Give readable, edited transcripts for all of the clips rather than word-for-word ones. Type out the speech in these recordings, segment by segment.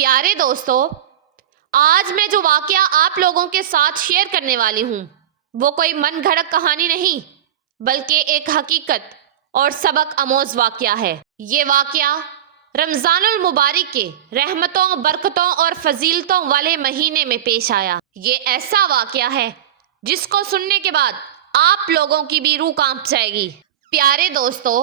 پیارے دوستو، آج میں جو واقعہ آپ لوگوں کے ساتھ شیئر کرنے والی ہوں وہ کوئی من گھڑت کہانی نہیں بلکہ ایک حقیقت اور سبق آموز واقعہ ہے۔ یہ واقعہ رمضان المبارک کے رحمتوں، برکتوں اور فضیلتوں والے مہینے میں پیش آیا۔ یہ ایسا واقعہ ہے جس کو سننے کے بعد آپ لوگوں کی بھی روح کانپ جائے گی۔ پیارے دوستو،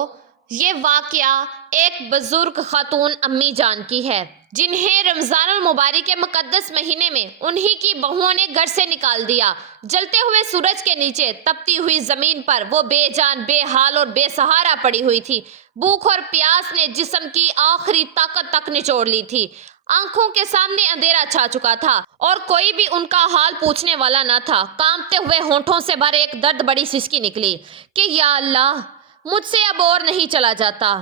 یہ واقعہ ایک بزرگ خاتون امی جان کی ہے جنہیں رمضان المبارک کے مقدس مہینے میں انہی کی بہوؤں نے گھر سے نکال دیا۔ جلتے ہوئے سورج کے نیچے تپتی ہوئی زمین پر وہ بے جان، بے حال اور بے سہارا پڑی ہوئی تھی۔ بھوک اور پیاس نے جسم کی آخری طاقت تک نچوڑ لی تھی۔ آنکھوں کے سامنے اندھیرا چھا چکا تھا اور کوئی بھی ان کا حال پوچھنے والا نہ تھا۔ کانپتے ہوئے ہونٹوں سے بھر ایک درد بڑی سسکی نکلی کہ یا اللہ، مجھ سے اب اور نہیں چلا جاتا۔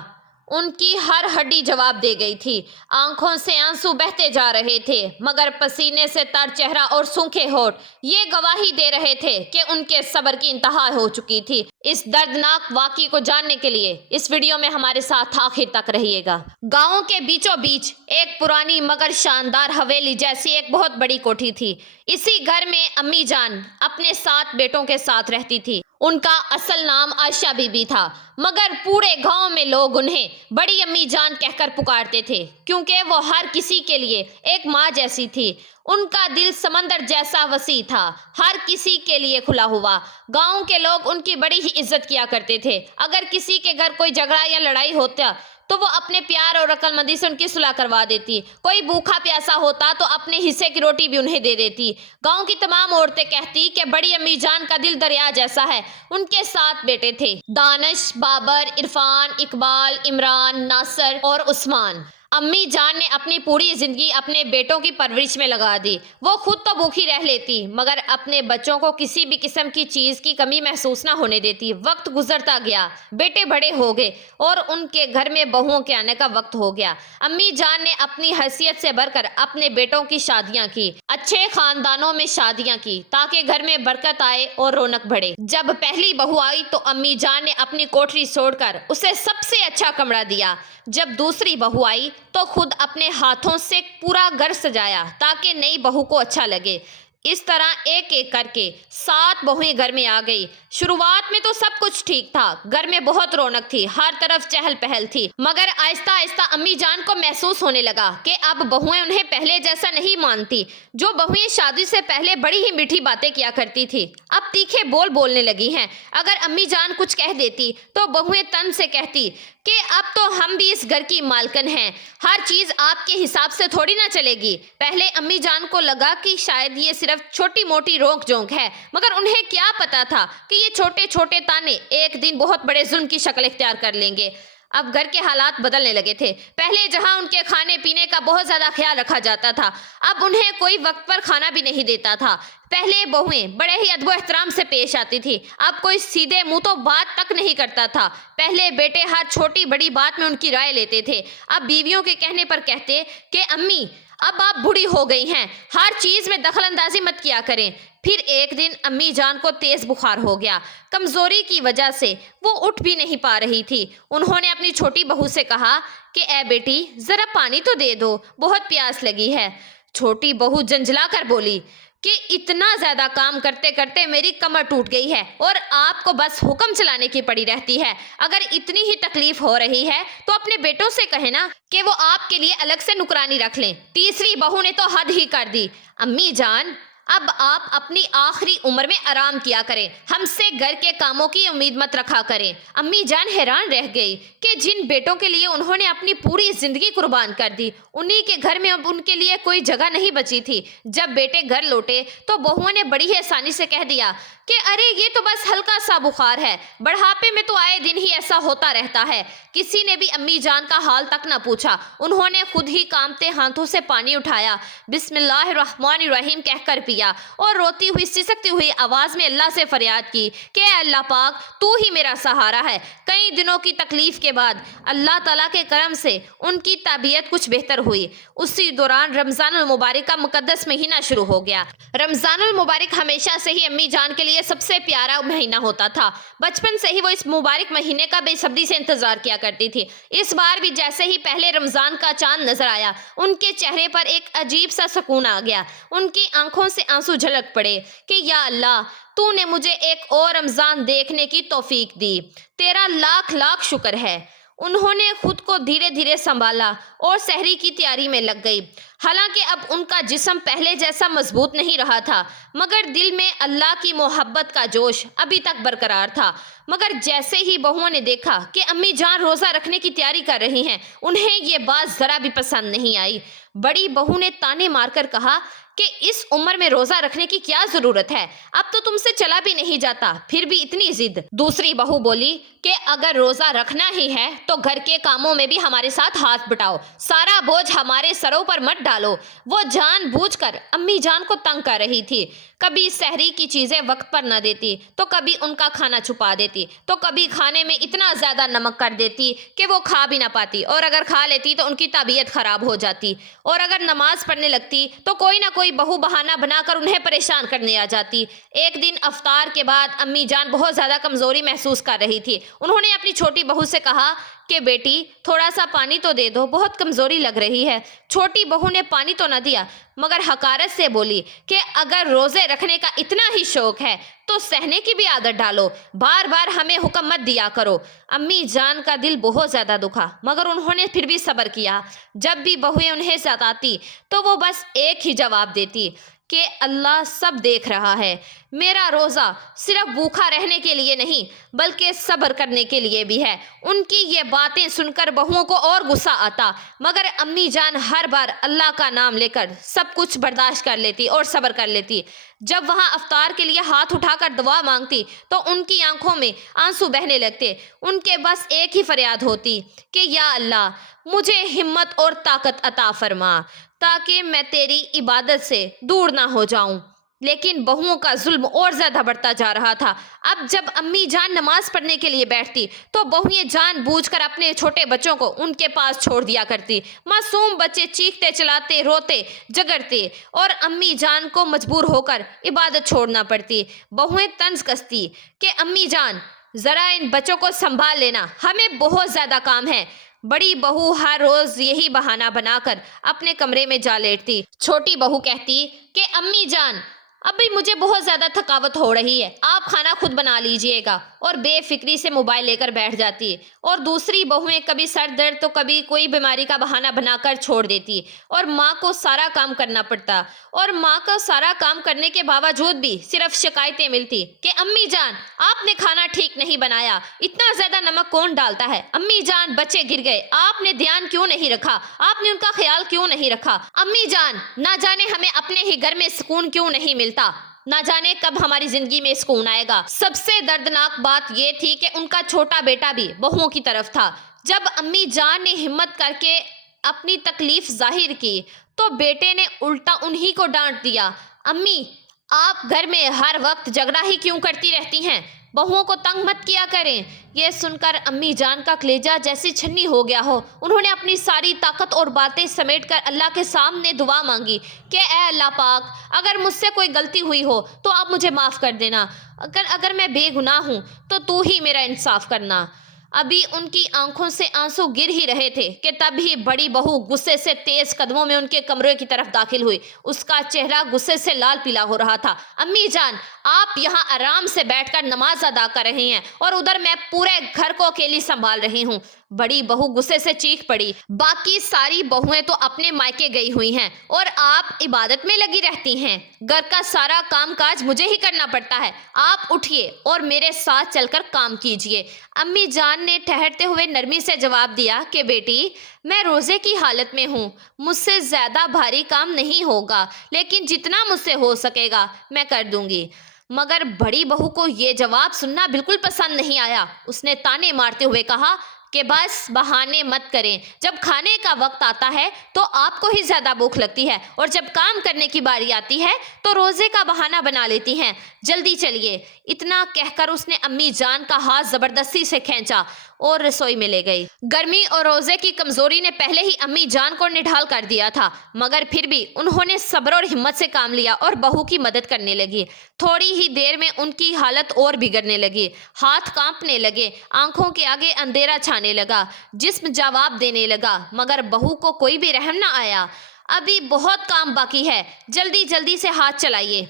ان کی ہر ہڈی جواب دے گئی تھی۔ آنکھوں سے آنسو بہتے جا رہے تھے مگر پسینے سے تر چہرہ اور سونکھے ہونٹ یہ گواہی دے رہے تھے کہ ان کے صبر کی انتہا ہو چکی تھی۔ اس دردناک واقعے کو جاننے کے لیے اس ویڈیو میں ہمارے ساتھ آخر تک رہیے گا۔ گاؤں کے بیچوں بیچ ایک پرانی مگر شاندار حویلی جیسی ایک بہت بڑی کوٹھی تھی۔ اسی گھر میں امی جان اپنے 7 بیٹوں کے ساتھ رہتی تھی۔ ان کا اصل نام عائشہ بی بی تھا مگر پورے گاؤں میں لوگ انہیں بڑی امی جان کہہ کر پکارتے تھے کیونکہ وہ ہر کسی کے لیے ایک ماں جیسی تھی۔ ان کا دل سمندر جیسا وسیع تھا، ہر کسی کے لیے کھلا ہوا۔ گاؤں کے لوگ ان کی بڑی ہی عزت کیا کرتے تھے۔ اگر کسی کے گھر کوئی جھگڑا یا لڑائی ہوتا تو وہ اپنے پیار اور عقل مندی سے ان کی صلح کروا دیتی۔ کوئی بھوکا پیاسا ہوتا تو اپنے حصے کی روٹی بھی انہیں دے دیتی۔ گاؤں کی تمام عورتیں کہتی کہ بڑی امی جان کا دل دریا جیسا ہے۔ ان کے 7 بیٹے تھے: دانش، بابر، عرفان، اقبال، عمران، ناصر اور عثمان۔ امی جان نے اپنی پوری زندگی اپنے بیٹوں کی پرورش میں لگا دی۔ وہ خود تو بھوکی رہ لیتی مگر اپنے بچوں کو کسی بھی قسم کی چیز کی کمی محسوس نہ ہونے دیتی۔ وقت گزرتا گیا، بیٹے بڑے ہو گئے اور ان کے گھر میں بہوؤں کے آنے کا وقت ہو گیا۔ امی جان نے اپنی حیثیت سے بڑھ کر اپنے بیٹوں کی شادیاں کی، اچھے خاندانوں میں شادیاں کی تاکہ گھر میں برکت آئے اور رونق بڑھے۔ جب پہلی بہو آئی تو امی جان نے اپنی کوٹری چھوڑ کر اسے سب سے اچھا کمرہ دیا۔ جب دوسری بہو آئی تو خود اپنے ہاتھوں سے پورا گھر سجایا تاکہ نئی بہو کو اچھا لگے۔ اس طرح ایک ایک کر کے 7 بہویں گھر میں آ گئی۔ شروعات میں تو سب کچھ ٹھیک تھا، گھر میں بہت رونق تھی، ہر طرف چہل پہل تھی مگر آہستہ آہستہ امی جان کو محسوس ہونے لگا کہ اب بہویں انہیں پہلے جیسا نہیں مانتی۔ جو بہویں شادی سے پہلے بڑی ہی میٹھی باتیں کیا کرتی تھی اب تیکھے بول بولنے لگی ہیں۔ اگر امی جان کچھ کہہ دیتی تو بہویں تن سے کہتی کہ اب تو ہم بھی اس گھر کی مالکن ہیں، ہر چیز آپ کے حساب سے تھوڑی نہ چلے گی۔ پہلے امی جان کو لگا کہ شاید یہ صرف چھوٹی موٹی روک جونک ہے مگر انہیں کیا پتا تھا کہ یہ چھوٹے چھوٹے تانے ایک دن بہت بڑے ظلم کی شکل اختیار کر لیں گے۔ اب گھر کے حالات بدلنے لگے تھے۔ پہلے جہاں ان کے کھانے پینے کا بہت زیادہ خیال رکھا جاتا تھا اب انہیں کوئی وقت پر کھانا بھی نہیں دیتا تھا۔ پہلے بہویں بڑے ہی ادب و احترام سے پیش آتی تھی، اب کوئی سیدھے منہ تو بات تک نہیں کرتا تھا۔ پہلے بیٹے ہر چھوٹی بڑی بات میں ان کی رائے لیتے تھے، اب بیویوں کے کہنے پر کہتے کہ امی اب آپ بوڑھی ہو گئی ہیں، ہر چیز میں دخل اندازی مت کیا کریں۔ پھر ایک دن امی جان کو تیز بخار ہو گیا۔ کمزوری کی وجہ سے وہ اٹھ بھی نہیں پا رہی تھی۔ انہوں نے اپنی چھوٹی بہو سے کہا کہ اے بیٹی ذرا پانی تو دے دو، بہت پیاس لگی ہے۔ چھوٹی بہو جنجلا کر بولی کہ اتنا زیادہ کام کرتے کرتے میری کمر ٹوٹ گئی ہے اور آپ کو بس حکم چلانے کی پڑی رہتی ہے۔ اگر اتنی ہی تکلیف ہو رہی ہے تو اپنے بیٹوں سے کہیں نا کہ وہ آپ کے لیے الگ سے نکرانی رکھ لیں۔ تیسری بہو نے تو حد ہی کر دی، امی جان اب آپ اپنی آخری عمر میں آرام کیا کریں، ہم سے گھر کے کاموں کی امید مت رکھا کریں۔ امی جان حیران رہ گئی کہ جن بیٹوں کے لیے انہوں نے اپنی پوری زندگی قربان کر دی انہی کے گھر میں اب ان کے لیے کوئی جگہ نہیں بچی تھی۔ جب بیٹے گھر لوٹے تو بہوؤں نے بڑی ہی آسانی سے کہہ دیا کہ ارے یہ تو بس ہلکا سا بخار ہے، بڑھاپے میں تو آئے دن ہی ایسا ہوتا رہتا ہے۔ کسی نے بھی امی جان کا حال تک نہ پوچھا، انہوں نے خود ہی کانپتے ہاتھوں سے پانی اٹھایا، بسم اللہ الرحمن الرحیم کہہ کر پیا۔ لیا اور روتی ہوئی سسکتی ہوئی آواز میں اللہ سے فریاد کی کہ اے اللہ پاک تو ہی میرا سہارا ہے۔ کئی دنوں کی تکلیف کے بعد اللہ تعالیٰ کے کرم سے ان کی طبیعت کچھ بہتر ہوئی۔ اسی دوران رمضان المبارک کا مقدس مہینہ شروع ہو گیا۔ رمضان المبارک ہمیشہ سے ہی امی جان کے لیے سب سے پیارا مہینہ ہوتا تھا۔ بچپن سے ہی وہ اس مبارک مہینے کا بے صبری سے انتظار کیا کرتی تھی۔ اس بار بھی جیسے ہی پہلے رمضان کا چاند نظر آیا ان کے چہرے پر ایک عجیب سا سکون آ گیا۔ ان کی آنکھوں سے آنسو جھلک پڑے کہ یا اللہ تو نے مجھے ایک اور رمضان دیکھنے کی توفیق دی، تیرا لاکھ لاکھ شکر ہے۔ انہوں نے خود کو دھیرے دھیرے سنبھالا اور سحری کی تیاری میں لگ گئی۔ حالانکہ اب ان کا جسم پہلے جیسا مضبوط نہیں رہا تھا مگر دل میں اللہ کی محبت کا جوش ابھی تک برقرار تھا۔ مگر جیسے ہی بہوؤں نے دیکھا کہ امی جان روزہ رکھنے کی تیاری کر رہی ہیں انہیں یہ بات ذرا بھی پسند نہیں آئی۔ بڑی بہو نے تانے مار کر کہا کہ اس عمر میں روزہ رکھنے کی کیا ضرورت ہے، اب تو تم سے چلا بھی نہیں جاتا، پھر بھی اتنی ضد۔ دوسری بہو بولی کہ اگر روزہ رکھنا ہی ہے تو گھر کے کاموں میں بھی ہمارے ساتھ ہاتھ بٹاؤ، سارا بوجھ ہمارے سروں پر مت ڈالو۔ وہ جان بوجھ کر امی جان کو تنگ کر رہی تھی۔ کبھی سحری کی چیزیں وقت پر نہ دیتی تو کبھی ان کا کھانا چھپا دیتی تو کبھی کھانے میں اتنا زیادہ نمک کر دیتی کہ وہ کھا بھی نہ پاتی، اور اگر کھا لیتی تو ان کی طبیعت خراب ہو جاتی، اور اگر نماز پڑھنے لگتی تو کوئی نہ کوئی بہو بہانہ بنا کر انہیں پریشان کرنے آ جاتی۔ ایک دن افطار کے بعد امی جان بہت زیادہ کمزوری محسوس کر رہی تھی۔ انہوں نے اپنی چھوٹی بہو سے کہا کہ بیٹی تھوڑا سا پانی تو دے دو، بہت کمزوری لگ رہی ہے۔ چھوٹی بہو نے پانی تو نہ دیا مگر حقارت سے بولی کہ اگر روزے رکھنے کا اتنا ہی شوق ہے تو سہنے کی بھی عادت ڈالو، بار بار ہمیں حکم مت دیا کرو۔ امی جان کا دل بہت زیادہ دکھا مگر انہوں نے پھر بھی صبر کیا۔ جب بھی بہویں انہیں ستاتی تو وہ بس ایک ہی جواب دیتی کہ اللہ سب دیکھ رہا ہے، میرا روزہ صرف بھوکا رہنے کے لیے نہیں بلکہ صبر کرنے کے لیے بھی ہے۔ ان کی یہ باتیں سن کر بہوؤں کو اور غصہ آتا مگر امی جان ہر بار اللہ کا نام لے کر سب کچھ برداشت کر لیتی اور صبر کر لیتی۔ جب وہاں افطار کے لیے ہاتھ اٹھا کر دعا مانگتی تو ان کی آنکھوں میں آنسو بہنے لگتے۔ ان کے بس ایک ہی فریاد ہوتی کہ یا اللہ مجھے ہمت اور طاقت عطا فرما تاکہ میں تیری عبادت سے دور نہ ہو جاؤں۔ لیکن بہوؤں کا ظلم اور زیادہ بڑھتا جا رہا تھا۔ اب جب امی جان نماز پڑھنے کے لیے بیٹھتی تو بہویں جان بوجھ کر اپنے چھوٹے بچوں کو ان کے پاس چھوڑ دیا کرتی۔ معصوم بچے چیختے چلاتے روتے جگڑتے اور امی جان کو مجبور ہو کر عبادت چھوڑنا پڑتی۔ بہویں طنز کستی کہ امی جان ذرا ان بچوں کو سنبھال لینا، ہمیں بہت زیادہ کام ہے۔ بڑی بہو ہر روز یہی بہانہ بنا کر اپنے کمرے میں جا لیٹتی۔ چھوٹی بہو کہتی کہ امی جان ابھی مجھے بہت زیادہ تھکاوٹ ہو رہی ہے، آپ کھانا خود بنا لیجئے گا، اور بے فکری سے موبائل لے کر بیٹھ جاتی۔ اور دوسری بہویں کبھی سر درد تو کبھی کوئی بیماری کا بہانہ بنا کر چھوڑ دیتی اور ماں کو سارا کام کرنا پڑتا، اور ماں کو سارا کام کرنے کے باوجود بھی صرف شکایتیں ملتی کہ امی جان آپ نے کھانا ٹھیک نہیں بنایا، اتنا زیادہ نمک کون ڈالتا ہے، امی جان بچے گر گئے، آپ نے دھیان کیوں نہیں رکھا، آپ نے ان کا خیال کیوں نہیں رکھا، امی جان نہ جانے ہمیں اپنے ہی گھر میں سکون کیوں نہیں ملتا، نہ جانے کب ہماری زندگی میں سکون آئے گا۔ سب سے دردناک بات یہ تھی کہ ان کا چھوٹا بیٹا بھی بہوؤں کی طرف تھا۔ جب امی جان نے ہمت کر کے اپنی تکلیف ظاہر کی تو بیٹے نے الٹا انہی کو ڈانٹ دیا، امی آپ گھر میں ہر وقت جھگڑا ہی کیوں کرتی رہتی ہیں، بہوؤں کو تنگ مت کیا کریں۔ یہ سن کر امی جان کا کلیجہ جیسی چھنی ہو گیا ہو۔ انہوں نے اپنی ساری طاقت اور باتیں سمیٹ کر اللہ کے سامنے دعا مانگی کہ اے اللہ پاک اگر مجھ سے کوئی غلطی ہوئی ہو تو آپ مجھے معاف کر دینا، اگر میں بے گناہ ہوں تو ہی میرا انصاف کرنا۔ ابھی ان کی آنکھوں سے آنسو گر ہی رہے تھے کہ تب ہی بڑی بہو غصے سے تیز قدموں میں ان کے کمرے کی طرف داخل ہوئی۔ اس کا چہرہ غصے سے لال پیلا ہو رہا تھا۔ امی جان آپ یہاں آرام سے بیٹھ کر نماز ادا کر رہی ہیں اور ادھر میں پورے گھر کو اکیلی سنبھال رہی ہوں۔ بڑی بہو غصے سے چیخ پڑی، باقی ساری بہویں تو اپنے مائکے گئی ہوئی ہیں اور آپ عبادت میں لگی رہتی ہیں، گھر کا سارا کام کاج مجھے ہی کرنا پڑتا ہے، آپ اٹھیے اور میرے ساتھ چل کر کام کیجیے۔ امی جان نے ٹھہرتے ہوئے نرمی سے جواب دیا کہ بیٹی میں روزے کی حالت میں ہوں، مجھ سے زیادہ بھاری کام نہیں ہوگا لیکن جتنا مجھ سے ہو سکے گا میں کر دوں گی۔ مگر بڑی بہو کو یہ جواب سننا بالکل پسند نہیں آیا۔ اس نے تانے مارتے ہوئے کہا کہ بس بہانے مت کریں، جب کھانے کا وقت آتا ہے تو آپ کو ہی زیادہ بھوک لگتی ہے اور جب کام کرنے کی باری آتی ہے تو روزے کا بہانہ بنا لیتی ہیں، جلدی چلیے۔ اتنا کہہ کر اس نے امی جان کا ہاتھ زبردستی سے کھینچا اور رسوئی میں لے گئی۔ گرمی اور روزے کی کمزوری نے پہلے ہی امی جان کو نڈھال کر دیا تھا، مگر پھر بھی انہوں نے صبر اور ہمت سے کام لیا اور بہو کی مدد کرنے لگی۔ تھوڑی ہی دیر میں ان کی حالت اور بگڑنے لگی، ہاتھ کانپنے لگے، آنکھوں کے آگے اندھیرا چھانے لگا، جسم جواب دینے لگا، مگر بہو کو کوئی بھی رحم نہ آیا۔ ابھی بہت کام باقی ہے، جلدی جلدی سے ہاتھ چلائیے۔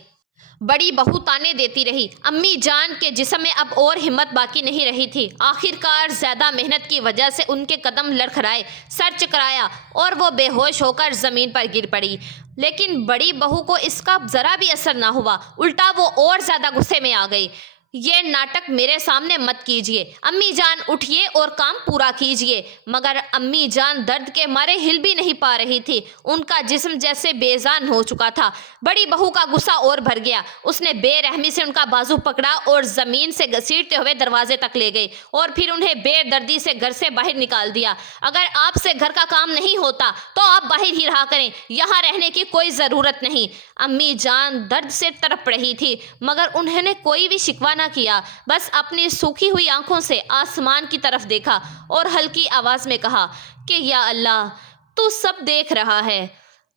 بڑی بہو تانے دیتی رہی۔ امی جان کے جسم میں اب اور ہمت باقی نہیں رہی تھی۔ آخر کار زیادہ محنت کی وجہ سے ان کے قدم لڑکھڑائے، سر چکرایا اور وہ بے ہوش ہو کر زمین پر گر پڑی۔ لیکن بڑی بہو کو اس کا ذرا بھی اثر نہ ہوا، الٹا وہ اور زیادہ غصے میں آ گئی۔ یہ ناٹک میرے سامنے مت کیجیے، امی جان اٹھیے اور کام پورا کیجیے۔ مگر امی جان درد کے مارے ہل بھی نہیں پا رہی تھی، ان کا جسم جیسے بے جان ہو چکا تھا۔ بڑی بہو کا غصہ اور بھر گیا، اس نے بے رحمی سے ان کا بازو پکڑا اور زمین سے گھسیٹتے ہوئے دروازے تک لے گئی اور پھر انہیں بے دردی سے گھر سے باہر نکال دیا۔ اگر آپ سے گھر کا کام نہیں ہوتا تو آپ باہر ہی رہا کریں، یہاں رہنے کی کوئی ضرورت نہیں۔ امی جان درد سے تڑپ رہی تھی، مگر انہوں نے کوئی بھی شکوہ نہ کیا، بس اپنی سوکھی ہوئی آنکھوں سے آسمان کی طرف دیکھا اور ہلکی آواز میں کہا کہ یا اللہ، تو سب دیکھ رہا ہے۔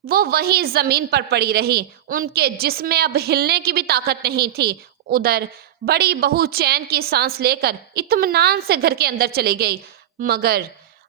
وہ وہیں زمین پر پڑی رہی، ان کے جسم میں اب ہلنے کی بھی طاقت نہیں تھی۔ ادھر بڑی بہو چین کی سانس لے کر اطمینان سے گھر کے اندر چلی گئی، مگر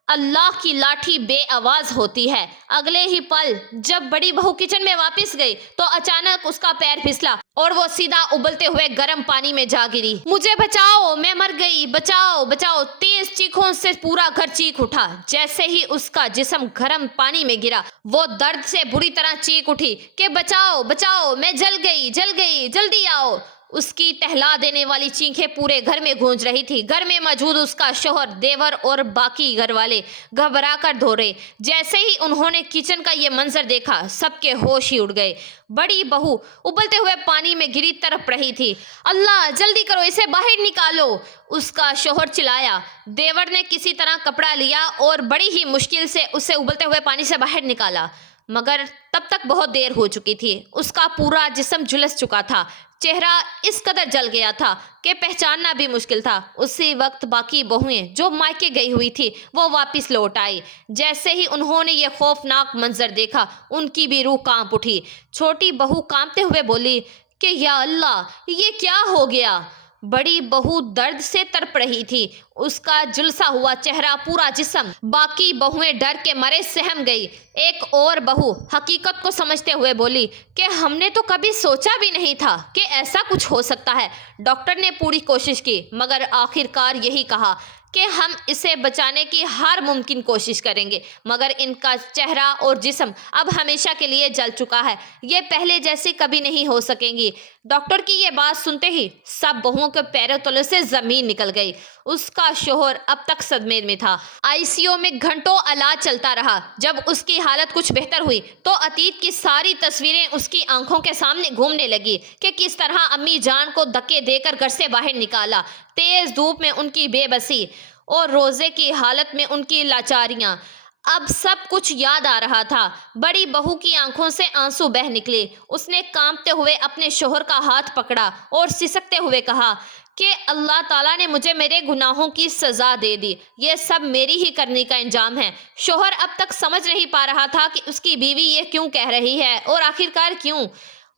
اللہ کی لاٹھی بے آواز ہوتی ہے۔ اگلے ہی پل جب بڑی بہو کچن میں واپس گئی تو اچانک اس کا پیر پھسلا اور وہ سیدھا ابلتے ہوئے گرم پانی میں جا گری۔ مجھے بچاؤ، میں مر گئی، بچاؤ بچاؤ! تیز چیخوں سے پورا گھر چیخ اٹھا۔ جیسے ہی اس کا جسم گرم پانی میں گرا، وہ درد سے بری طرح چیخ اٹھی کہ بچاؤ بچاؤ، میں جل گئی جل گئی، جلدی آؤ! اس کی تہلا دینے والی چیخیں پورے گھر میں گونج رہی تھی۔ گھر میں موجود اس کا شوہر، دیور اور باقی گھر والے گھبرا کر دوڑے۔ جیسے ہی انہوں نے کچن کا یہ منظر دیکھا، سب کے ہوش ہی اڑ گئے۔ بڑی بہو ابلتے ہوئے پانی میں گری تڑپ رہی تھی۔ اللہ جلدی کرو، اسے باہر نکالو! اس کا شوہر چلایا۔ دیور نے کسی طرح کپڑا لیا اور بڑی ہی مشکل سے اسے ابلتے ہوئے پانی سے باہر نکالا، مگر تب تک بہت دیر ہو چکی تھی۔ اس کا پورا جسم جھلس چکا تھا، چہرہ اس قدر جل گیا تھا کہ پہچاننا بھی مشکل تھا۔ اسی وقت باقی بہویں جو مائکے گئی ہوئی تھی وہ واپس لوٹ آئی۔ جیسے ہی انہوں نے یہ خوفناک منظر دیکھا، ان کی بھی روح کانپ اٹھی۔ چھوٹی بہو کانپتے ہوئے بولی کہ یا اللہ، یہ کیا ہو گیا؟ بڑی بہو درد سے تڑپ رہی تھی، اس کا جھلسا ہوا چہرہ، پورا جسم۔ باقی بہویں ڈر کے مارے سہم گئی۔ ایک اور بہو حقیقت کو سمجھتے ہوئے بولی کہ ہم نے تو کبھی سوچا بھی نہیں تھا کہ ایسا کچھ ہو سکتا ہے۔ ڈاکٹر نے پوری کوشش کی، مگر آخر کار یہی کہا کہ ہم اسے بچانے کی ہر ممکن کوشش کریں گے، مگر ان کا چہرہ اور جسم اب ہمیشہ کے لیے جل چکا ہے، یہ پہلے جیسے کبھی نہیں ہو سکیں گی۔ ڈاکٹر کی یہ بات سنتے ہی سب بہوؤں کے پیروں تلے سے زمین نکل گئی۔ اس کا شوہر اب تک صدمے میں تھا۔ آئی سی یو میں گھنٹوں علاج چلتا رہا۔ جب اس کی حالت کچھ بہتر ہوئی تو اتیت کی ساری تصویریں اس کی آنکھوں کے سامنے گھومنے لگی کہ کس طرح امی جان کو دھکے دے کر گھر سے باہر نکالا، تیز دھوپ میں ان کی بے بسی اور روزے کی حالت میں ان کی لاچاریاں۔ اب سب کچھ یاد آ رہا تھا۔ بڑی بہو کی آنکھوں سے آنسو بہہ نکلے۔ اس نے کانپتے ہوئے اپنے شوہر کا ہاتھ پکڑا اور سسکتے ہوئے کہا کہ اللہ تعالیٰ نے مجھے میرے گناہوں کی سزا دے دی، یہ سب میری ہی کرنی کا انجام ہے۔ شوہر اب تک سمجھ نہیں پا رہا تھا کہ اس کی بیوی یہ کیوں کہہ رہی ہے اور آخرکار کیوں۔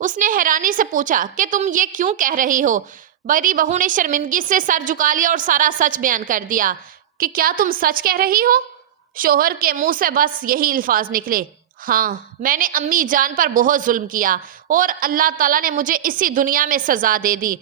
اس نے حیرانی سے پوچھا کہ تم یہ کیوں کہہ رہی ہو؟ بڑی بہو نے شرمندگی سے سر جھکا لیا اور سارا سچ بیان کر دیا کہ کیا تم سچ کہہ رہی ہو؟ شوہر کے منہ سے بس یہی الفاظ نکلے، ہاں، میں نے امی جان پر بہت ظلم کیا اور اللہ تعالیٰ نے مجھے اسی دنیا میں سزا دے دی۔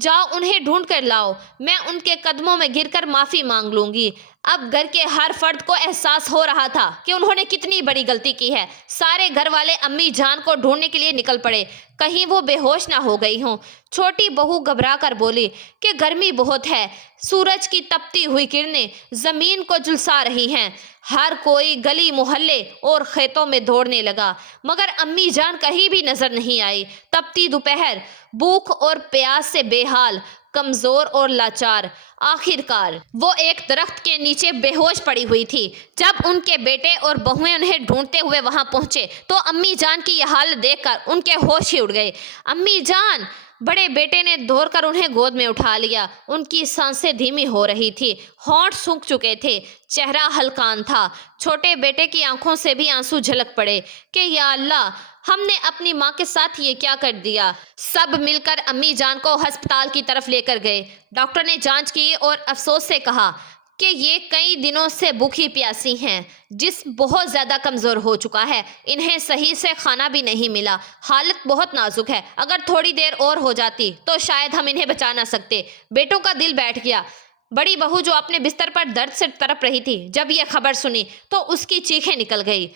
جاؤ انہیں ڈھونڈ کر لاؤ، میں ان کے قدموں میں گر کر معافی مانگ لوں گی۔ اب گھر کے ہر فرد کو احساس ہو رہا تھا کہ انہوں نے کتنی بڑی غلطی کی ہے۔ سارے گھر والے امی جان کو ڈھونڈنے کے لیے نکل پڑے، کہیں وہ بے ہوش نہ ہو گئی ہوں۔ چھوٹی بہو گھبرا کر بولی کہ گرمی بہت ہے، سورج کی تپتی ہوئی کرنیں زمین کو جھلسا رہی ہیں۔ ہر کوئی گلی محلے اور کھیتوں میں دوڑنے لگا، مگر امی جان کہیں بھی نظر نہیں آئی۔ تپتی دوپہر، بھوک اور پیاس سے بے حال، کمزور اور لاچار۔ آخر کار وہ ایک درخت کے نیچے بے ہوش پڑی ہوئی تھی۔ جب ان کے بیٹے اور بہویں انہیں ڈھونڈتے ہوئے وہاں پہنچے تو امی جان کی یہ حالت دیکھ کر ان کے ہوش ہی اڑ گئے۔ امی جان! بڑے بیٹے نے دوڑ کر انہیں گود میں اٹھا لیا۔ ان کی سانسیں دھیمی ہو رہی تھی، ہونٹ سوکھ چکے تھے، چہرہ ہلکان تھا۔ چھوٹے بیٹے کی آنکھوں سے بھی آنسو جھلک پڑے کہ یا اللہ، ہم نے اپنی ماں کے ساتھ یہ کیا کر دیا۔ سب مل کر امی جان کو ہسپتال کی طرف لے کر گئے۔ ڈاکٹر نے جانچ کی اور افسوس سے کہا کہ یہ کئی دنوں سے بھوکی پیاسی ہیں، جسم بہت زیادہ کمزور ہو چکا ہے، انہیں صحیح سے کھانا بھی نہیں ملا، حالت بہت نازک ہے، اگر تھوڑی دیر اور ہو جاتی تو شاید ہم انہیں بچا نہ سکتے۔ بیٹوں کا دل بیٹھ گیا۔ بڑی بہو جو اپنے بستر پر درد سے تڑپ رہی تھی، جب یہ خبر سنی تو اس کی چیخیں نکل گئی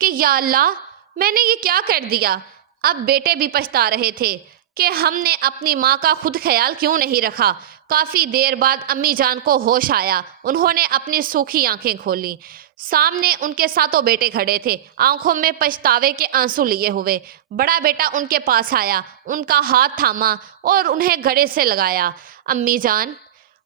کہ یا اللہ، میں نے یہ کیا کر دیا۔ اب بیٹے بھی پچھتا رہے تھے کہ ہم نے اپنی ماں کا خود خیال کیوں نہیں رکھا۔ کافی دیر بعد امی جان کو ہوش آیا۔ انہوں نے اپنی سوکھی آنکھیں کھولیں۔ سامنے ان کے ساتوں بیٹے کھڑے تھے، آنکھوں میں پچھتاوے کے آنسو لیے ہوئے۔ بڑا بیٹا ان کے پاس آیا، ان کا ہاتھ تھاما اور انہیں گلے سے لگایا۔ امی جان،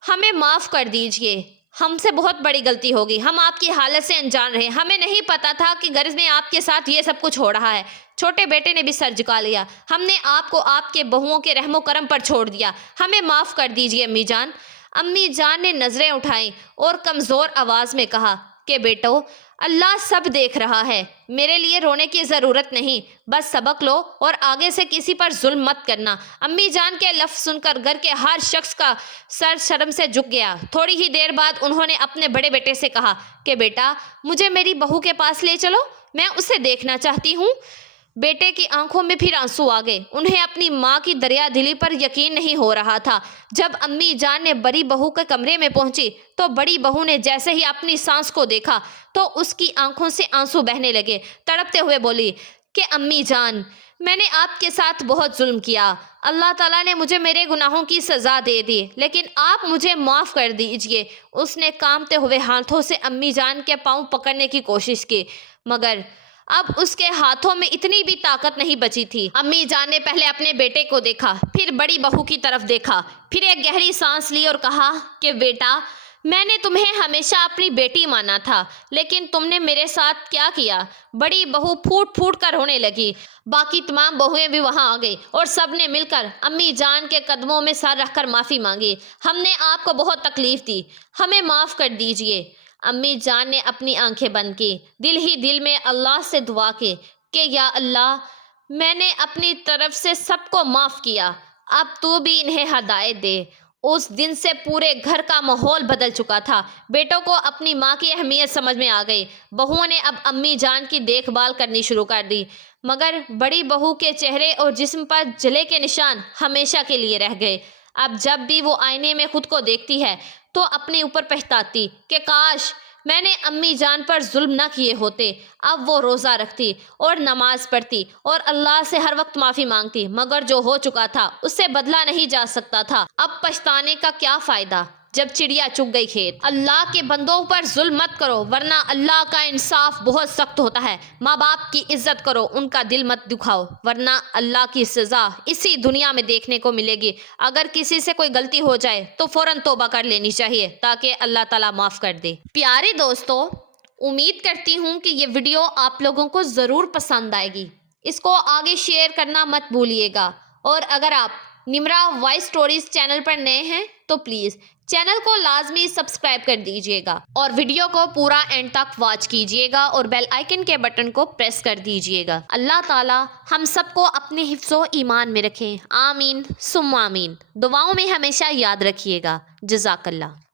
ہمیں معاف کر دیجئے، ہم سے بہت بڑی غلطی ہوگی، ہم آپ کی حالت سے انجان رہے، ہمیں نہیں پتا تھا کہ غرض میں آپ کے ساتھ یہ سب کچھ ہو رہا ہے۔ چھوٹے بیٹے نے بھی سر جھکا لیا۔ ہم نے آپ کو آپ کے بہوؤں کے رحم و کرم پر چھوڑ دیا، ہمیں معاف کر دیجئے امی جان۔ امی جان نے نظریں اٹھائیں اور کمزور آواز میں کہا کہ بیٹو، اللہ سب دیکھ رہا ہے، میرے لیے رونے کی ضرورت نہیں، بس سبق لو اور آگے سے کسی پر ظلم مت کرنا۔ امی جان کے لفظ سن کر گھر کے ہر شخص کا سر شرم سے جھک گیا۔ تھوڑی ہی دیر بعد انہوں نے اپنے بڑے بیٹے سے کہا کہ بیٹا، مجھے میری بہو کے پاس لے چلو، میں اسے دیکھنا چاہتی ہوں۔ بیٹے کی آنکھوں میں پھر آنسو آ گئے۔ انہیں اپنی ماں کی دریا دلی پر یقین نہیں ہو رہا تھا۔ جب امی جان نے بڑی بہو کے کمرے میں پہنچی تو بڑی بہو نے جیسے ہی اپنی ساس کو دیکھا تو اس کی آنکھوں سے آنسو بہنے لگے۔ تڑپتے ہوئے بولی کہ امی جان، میں نے آپ کے ساتھ بہت ظلم کیا، اللہ تعالیٰ نے مجھے میرے گناہوں کی سزا دے دی، لیکن آپ مجھے معاف کر دیجئے۔ اس نے کانپتے ہوئے ہاتھوں سے امی جان کے پاؤں پکڑنے کی کوشش کی، مگر اب اس کے ہاتھوں میں اتنی بھی طاقت نہیں بچی تھی۔ امی جان نے پہلے اپنے بیٹے کو دیکھا، پھر بڑی بہو کی طرف دیکھا، پھر ایک گہری سانس لی اور کہا کہ بیٹا، میں نے تمہیں ہمیشہ اپنی بیٹی مانا تھا، لیکن تم نے میرے ساتھ کیا کیا۔ بڑی بہو پھوٹ پھوٹ کر رونے لگی۔ باقی تمام بہویں بھی وہاں آ گئی اور سب نے مل کر امی جان کے قدموں میں سر رکھ کر معافی مانگی۔ ہم نے آپ کو بہت تکلیف دی، ہمیں معاف کر دیجئے۔ امی جان نے اپنی آنکھیں بند کی، دل ہی دل میں اللہ سے دعا کی کہ یا اللہ، میں نے اپنی طرف سے سب کو معاف کیا، اب تو بھی انہیں ہدایت دے۔ اس دن سے پورے گھر کا ماحول بدل چکا تھا۔ بیٹوں کو اپنی ماں کی اہمیت سمجھ میں آ گئی۔ بہوؤں نے اب امی جان کی دیکھ بھال کرنی شروع کر دی، مگر بڑی بہو کے چہرے اور جسم پر جلے کے نشان ہمیشہ کے لیے رہ گئے۔ اب جب بھی وہ آئینے میں خود کو دیکھتی ہے تو اپنے اوپر پچھتاتی کہ کاش میں نے امی جان پر ظلم نہ کیے ہوتے۔ اب وہ روزہ رکھتی اور نماز پڑھتی اور اللہ سے ہر وقت معافی مانگتی، مگر جو ہو چکا تھا اس سے بدلا نہیں جا سکتا تھا۔ اب پچھتانے کا کیا فائدہ جب چڑیا چگ گئی کھیت۔ اللہ کے بندوں پر ظلم مت کرو، ورنہ اللہ کا انصاف بہت سخت ہوتا ہے۔ ماں باپ کی عزت کرو، ان کا دل مت دکھاؤ، ورنہ اللہ کی سزا اسی دنیا میں دیکھنے کو ملے گی۔ اگر کسی سے کوئی غلطی ہو جائے تو فوراً توبہ کر لینی چاہیے تاکہ اللہ تعالیٰ معاف کر دے۔ پیارے دوستو، امید کرتی ہوں کہ یہ ویڈیو آپ لوگوں کو ضرور پسند آئے گی۔ اس کو آگے شیئر کرنا مت بھولیے گا، اور اگر آپ نمرا وائس سٹوریز چینل پر نئے ہیں تو پلیز چینل کو لازمی سبسکرائب کر دیجئے گا اور ویڈیو کو پورا اینڈ تک واچ کیجئے گا اور بیل آئیکن کے بٹن کو پریس کر دیجئے گا۔ اللہ تعالیٰ ہم سب کو اپنے حفظ و ایمان میں رکھیں، آمین ثم آمین۔ دعاؤں میں ہمیشہ یاد رکھیے گا۔ جزاک اللہ۔